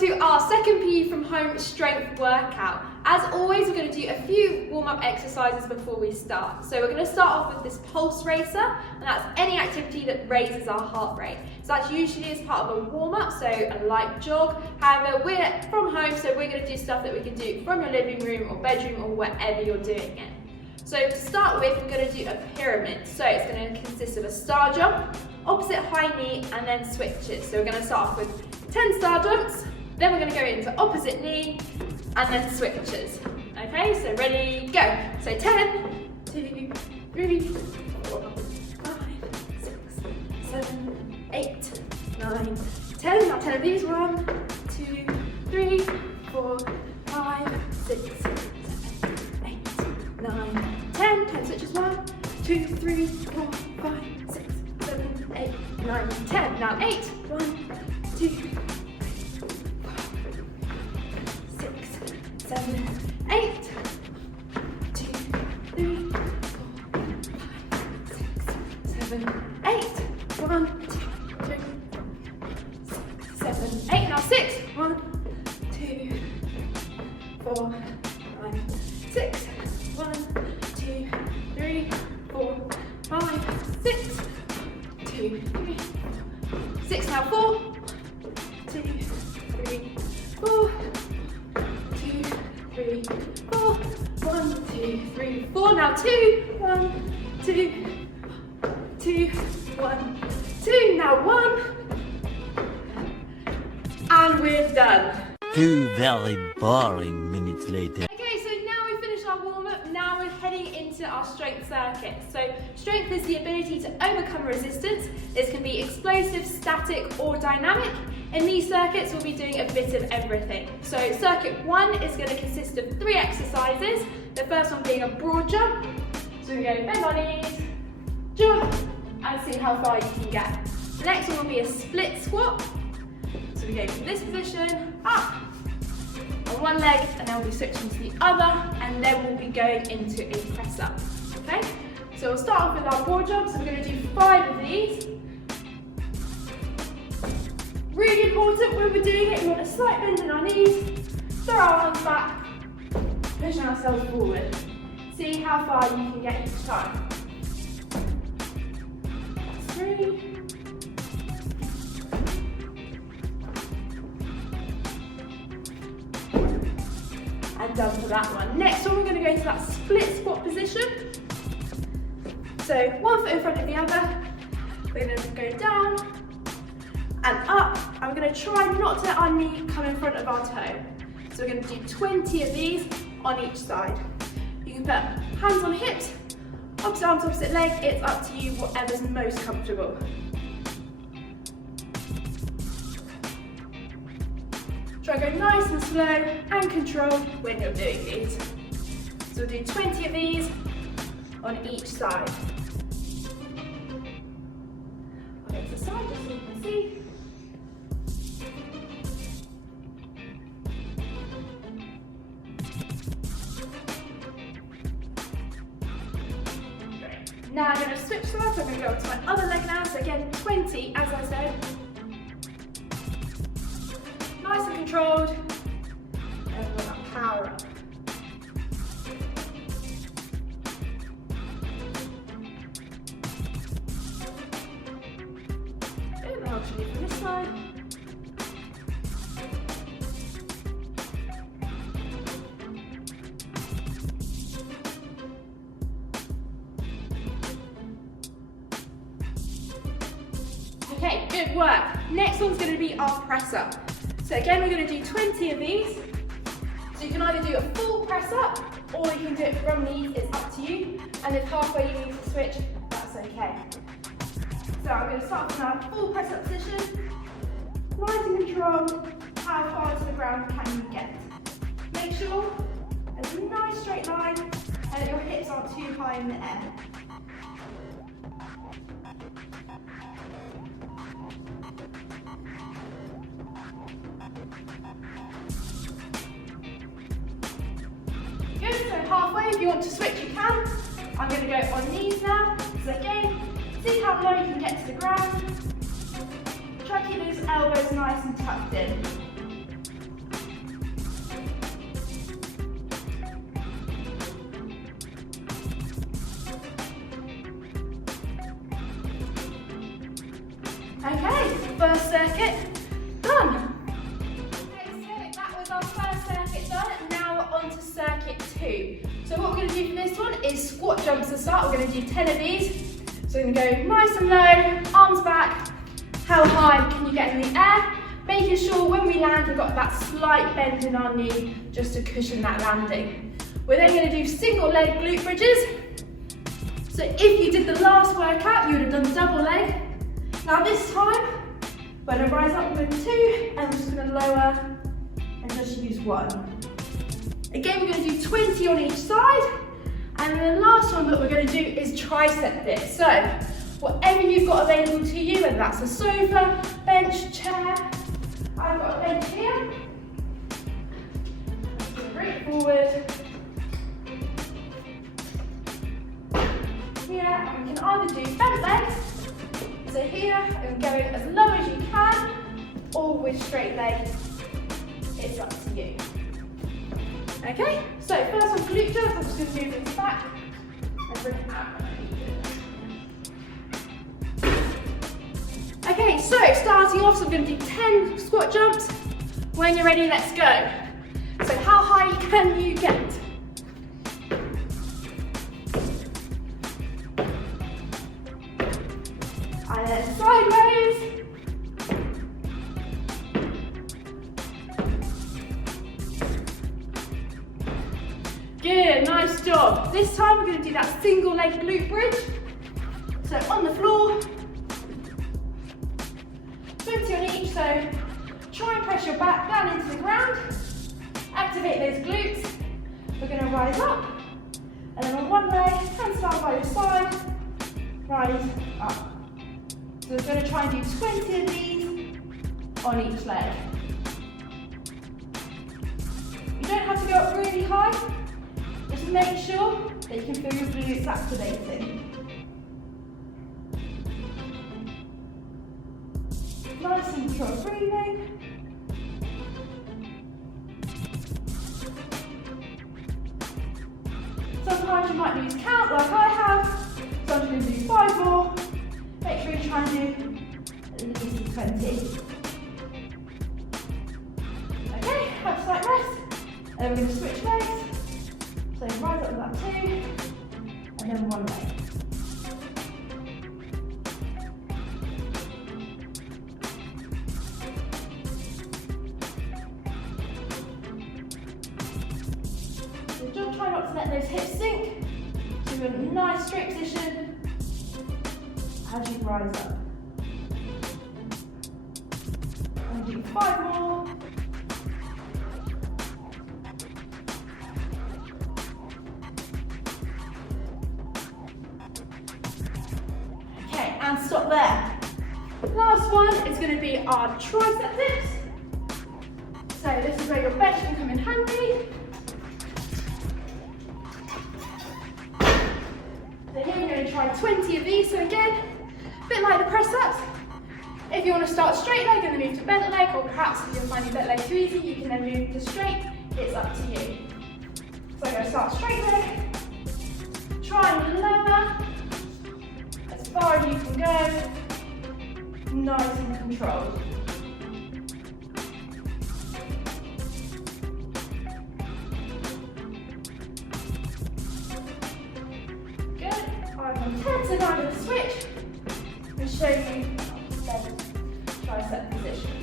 to our second PE from home strength workout. As always, we're going to do a few warm-up exercises before we start. So we're going to start off with this pulse racer, and that's any activity that raises our heart rate. So that's usually as part of a warm-up, so a light jog. However, we're from home, so we're going to do stuff that we can do from your living room or bedroom or wherever you're doing it. So to start with, we're going to do a pyramid. So it's going to consist of a star jump, opposite high knee, and then switches. So we're going to start off with 10 star jumps, then we're going to go into opposite knee, and then switches. Okay, so ready, go. So 10, 2, 3, 4, 5, 6, 7, 8, 9, 10. Now 10 of these. 1, 2, 3, 4, 5, 6, 7, 8, 9, 10. 10 switches. 1, 2, 3, 4, 5, 6, 7, 8, 9, 10. Now 8. 1, 2, 3, 7, 8, 2, 3, 4, 5, 6, 7, 8, 1, 2, 3, 6, 7, 8, now 6, 1, 2, 4, 5, 6, 1, 2, 3, 4, 5, 6, 2, 3, 6, now 4, 2, 3, 4, 3, 4, 1, 2, 3, 4. Now 2, 1, 2, 2, 1, 2. Now 1, and we're done. 2 very boring minutes later. Okay, so now we've finished our warm-up. Now we're heading into our strength circuit. So strength is the ability to overcome resistance. This can be explosive, static, or dynamic. In these circuits, we'll be doing a bit of everything. So circuit 1 is going to consist of 3 exercises. The first one being a broad jump. So we go bend our knees, jump, and see how far you can get. The next one will be a split squat. So we go from this position, up, on one leg, and then we'll be switching to the other, and then we'll be going into a press up. Okay? So we'll start off with our broad jump. So we're going to do 5 of these. Really important when we're doing it, we want a slight bend in our knees, throw our arms back, pushing ourselves forward. See how far you can get each time. 3. And done for that one. Next one, we're going to go into that split squat position. So one foot in front of the other. We're going to go down and up, and we're going to try not to let our knee come in front of our toe. So we're going to do 20 of these on each side. You can put hands on hips, opposite arms, opposite leg, it's up to you, whatever's most comfortable. Try and go nice and slow and controlled when you're doing these. So we'll do 20 of these on each side. I'll go to the side just so you can see. Now I'm going to switch sides, so I'm going to go up to my other leg now, so again 20 as I said. Nice and controlled, and we're going to power up. Good, now I'll show you from this side. Okay, good work. Next one's going to be our press up. So again, we're going to do 20 of these. So you can either do a full press up, or you can do it from these, it's up to you. And if halfway you need to switch, that's okay. So I'm going to start with our full press up position. Nice and controlled, how far to the ground can you get? Make sure there's a nice straight line and that your hips aren't too high in the air. Good, so halfway, if you want to switch you can. I'm going to go on knees now. So again, see how low you can get to the ground. Try to keep those elbows nice and tucked in. Okay, first circuit done. Okay, so that was our first circuit done. Now we're on to circuit 2. So what we're going to do for this one is squat jumps to start. We're going to do 10 of these. So we're going to go nice and low, arms back. How high can you get in the air? Making sure when we land we've got that slight bend in our knee just to cushion that landing. We're then going to do single leg glute bridges. So if you did the last workout, you would have done double leg. Now this time, we're going to rise up with 2 and we're just going to lower and just use 1. Again, we're going to do 20 on each side. And then the last one that we're going to do is tricep dips. So whatever you've got available to you, whether that's a sofa, bench, chair. I've got a bench here. Straight forward. Here, and we can either do bent legs. So here, I'm going as low as you can, or with straight legs. It's up to you. Okay, so first one, glute jumps. I'm just going to move this back and bring it out. Okay, so starting off, so I'm going to do 10 squat jumps. When you're ready, let's go. So how high can you get? And then sideways. Good, nice job. This time we're going to do that single leg glute bridge. So on the floor. 20 on each, so try and press your back down into the ground. Activate those glutes. We're going to rise up. And then on one leg, hands down by your side. Rise up. So we're going to try and do 20 of these on each leg. You don't have to go up really high. Just make sure that you can feel your glutes activating. Nice and controlled breathing. Sometimes you might lose count like I have. So I'm going to do 5 more. Make sure you try and do at least 20. Okay, have a slight rest. And then we're going to switch legs. So rise up with that 2, and then 1 leg. So try not to let those hips sink. So a nice straight position as you rise up. And do 5 more. Okay, and stop there. Last one is going to be our tricep dips. So this is where your bench can come in handy. So here we're going to try 20 of these. So again, a bit like the press ups. If you want to start straight leg and then move to bent leg, or perhaps if you're finding bent leg too easy, you can then move to straight. It's up to you. So I'm going to start straight leg. Try and lower as far as you can go. Nice and controlled. Good. I'm on 10, so now I'm going to switch and show you the tricep position.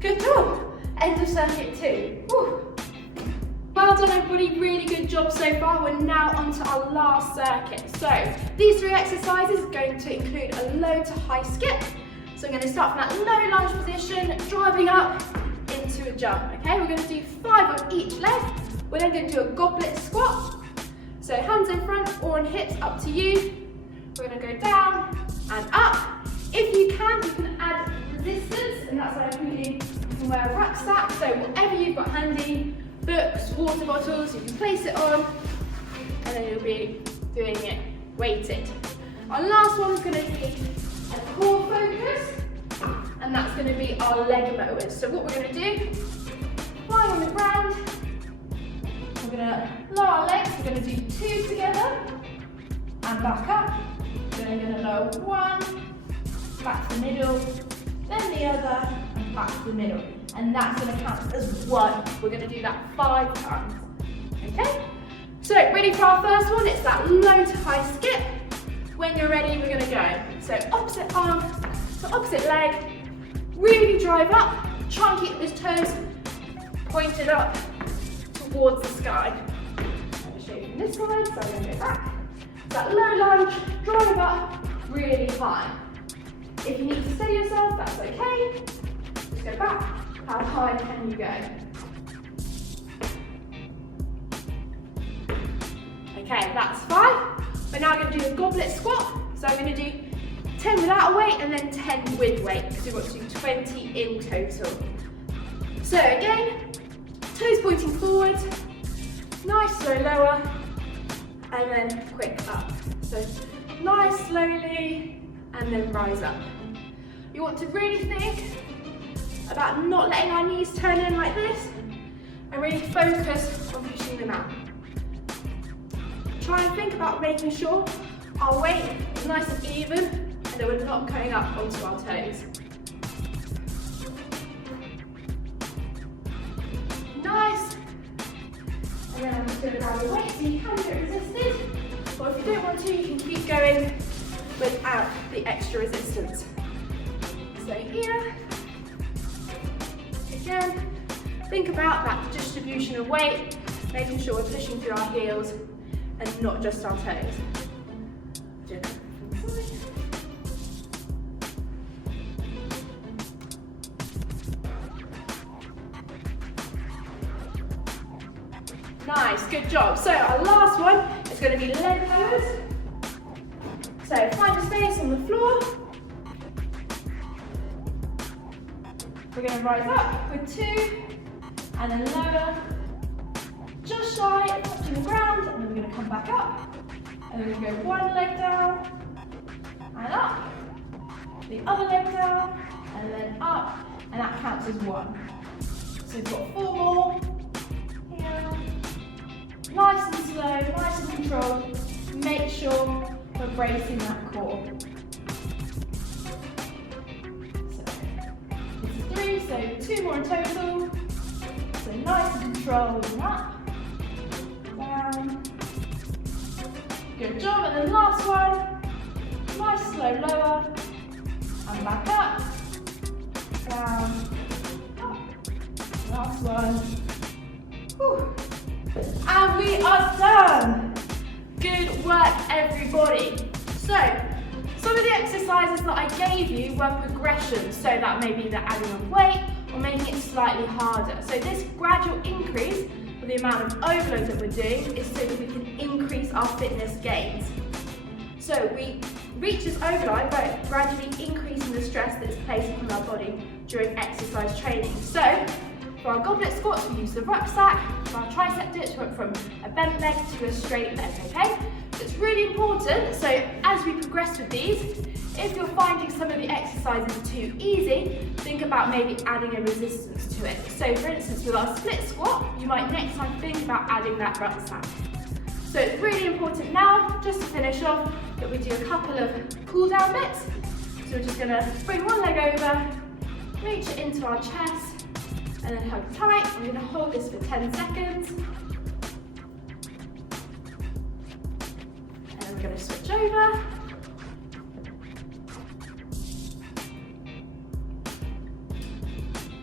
Good job. End of circuit 2. Whew. Well done everybody, really good job so far. We're now on to our last circuit. So these 3 exercises are going to include a low to high skip. So we're going to start from that low lunge position, driving up into a jump. Okay, we're going to do 5 on each leg. We're then going to do a goblet squat. So hands in front or on hips, up to you. We're going to go down and up. If you can add resistance, and that's why you can wear a rucksack. So whatever you've got handy, books, water bottles, you can place it on, and then you'll be doing it weighted. Our last one's going to be a core focus, and that's going to be our leg mowers. So what we're going to do, lying on the ground, we're going to lower our legs, we're going to do 2 together, and back up. Then we're going to lower 1, back to the middle, then the other, and back to the middle. And that's going to count as 1. We're going to do that 5 times. Okay? So, ready for our first one? It's that low to high skip. When you're ready, we're going to go. So, opposite arm to opposite leg. Really drive up. Try and keep those toes pointed up towards the sky. I'm going to show you from this side, so I'm going to go back. That low lunge, drive up, really high. If you need to steady yourself, that's okay. Just go back. How high can you go? Okay, that's 5. We're now going to do a goblet squat. So I'm going to do 10 without a weight and then 10 with weight because we've got to do 20 in total. So again, toes pointing forward, nice slow lower, and then quick up. So nice slowly, and then rise up. You want to really think about not letting our knees turn in like this, and really focus on pushing them out. Try and think about making sure our weight is nice and even, and that we're not coming up onto our toes. Nice. And then I'm just going to grab your weight so you can get resisted. Or if you don't want to, you can keep going without the extra resistance. So here, again, think about that distribution of weight, making sure we're pushing through our heels and not just our toes. Just from the side. Nice, good job. So our last one is going to be leg mowers. So find a space on the floor. We're going to rise up with 2 and then lower, just shy of touching the ground, and then we're going to come back up. And then we're going to go 1 leg down and up, the other leg down and then up, and that counts as 1. So we've got 4 more here. Nice and slow, nice and controlled. Make sure we're bracing that core. So this is 3, so 2 more in total. So nice and controlled, and up, down. Good job, and then last one. Nice slow lower, and back up, down, up. Last one. Whew. And we are done. Good work, everybody. So, some of the exercises that I gave you were progressions. So that may be the adding of weight or making it slightly harder. So this gradual increase for the amount of overload that we're doing is so that we can increase our fitness gains. So we reach this overload by gradually increasing the stress that is placed upon our body during exercise training. So for our goblet squats, we use the rucksack. For our tricep dips, we went from a bent leg to a straight leg, okay? So it's really important, so as we progress with these, if you're finding some of the exercises too easy, think about maybe adding a resistance to it. So for instance, with our split squat, you might next time think about adding that rucksack. So it's really important now, just to finish off, that we do a couple of cool down bits. So we're just gonna bring one leg over, reach it into our chest, and then hug tight. We're going to hold this for 10 seconds. And then we're going to switch over.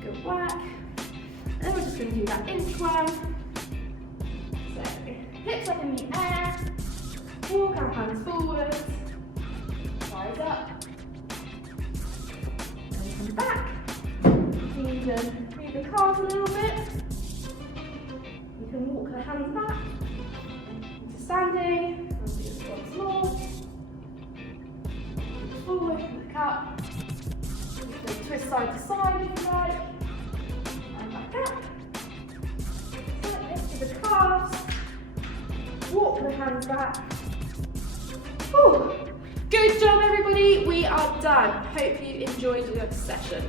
Good work. And then we're just going to do that inchworm. So hips up in the air. Walk our hands forwards. Rise up. And come back. Even the calves a little bit. You can walk the hands back into standing. I'll do this once more. Forward, look up. You can twist side to side if you like. And back up. So lift the calves. Walk the hands back. Whew. Good job, everybody. We we are done. Hope you enjoyed your session.